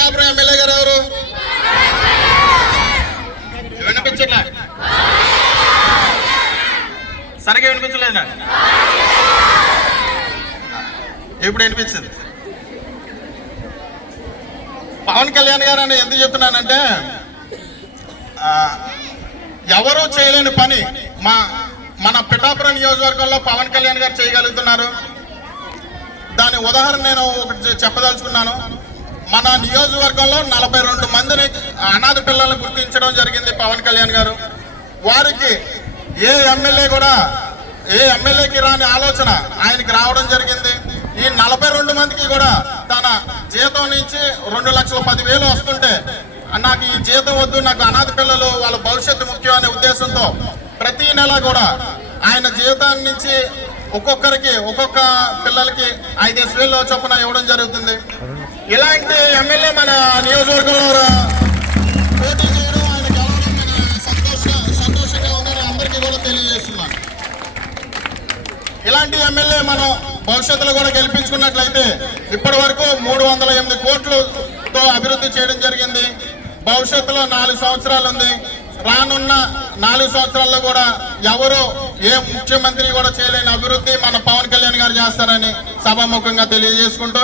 Pithapuram MLA గారు ఎవరు? వినిపించట్లే, సరిగ్గా వినిపించలేదా? ఇప్పుడు వినిపించింది. పవన్ కళ్యాణ్ గారు అని ఎందుకు చెప్తున్నానంటే, ఎవరూ చేయలేని పని మన పిఠాపురం నియోజకవర్గంలో పవన్ కళ్యాణ్ గారు చేయగలుగుతున్నారు. దాని ఉదాహరణ నేను ఒకటి చెప్పదలుచుకున్నాను. మన నియోజకవర్గంలో 42 మందిని అనాథ పిల్లలను గుర్తించడం జరిగింది పవన్ కళ్యాణ్ గారు. వారికి ఏ ఎమ్మెల్యేకి రాని ఆలోచన ఆయనకి రావడం జరిగింది. ఈ 42 మందికి కూడా తన జీతం నుంచి 2,10,000 వస్తుంటే, నాకు ఈ జీతం వద్దు, నాకు అనాథ పిల్లలు వాళ్ళ భవిష్యత్తు ముఖ్యం అనే ఉద్దేశంతో ప్రతి నెల కూడా ఆయన జీతాన్ని నుంచి ఒక్కొక్క పిల్లలకి 5,000 చొప్పున ఇవ్వడం జరుగుతుంది. ఇలాంటి ఎమ్మెల్యే మన నియోజకవర్గంలో పోటీ చేయడం, ఆయన గెలవడం మన సంతోషంగా ఉందని అందరికీ కూడా తెలియజేస్తున్నాను. ఇలాంటి ఎమ్మెల్యే మనం భవిష్యత్తులో కూడా గెలిపించుకున్నట్లయితే ఇప్పటి వరకు 308 కోట్లతో అభివృద్ధి చేయడం జరిగింది. భవిష్యత్తులో 4 సంవత్సరాలు ఉంది. రానున్న 4 సంవత్సరాల్లో కూడా ఏ ముఖ్యమంత్రి కూడా చేయలేని అభివృద్ధి మన పవన్ కళ్యాణ్ గారు చేస్తారని సభాముఖంగా తెలియజేసుకుంటూ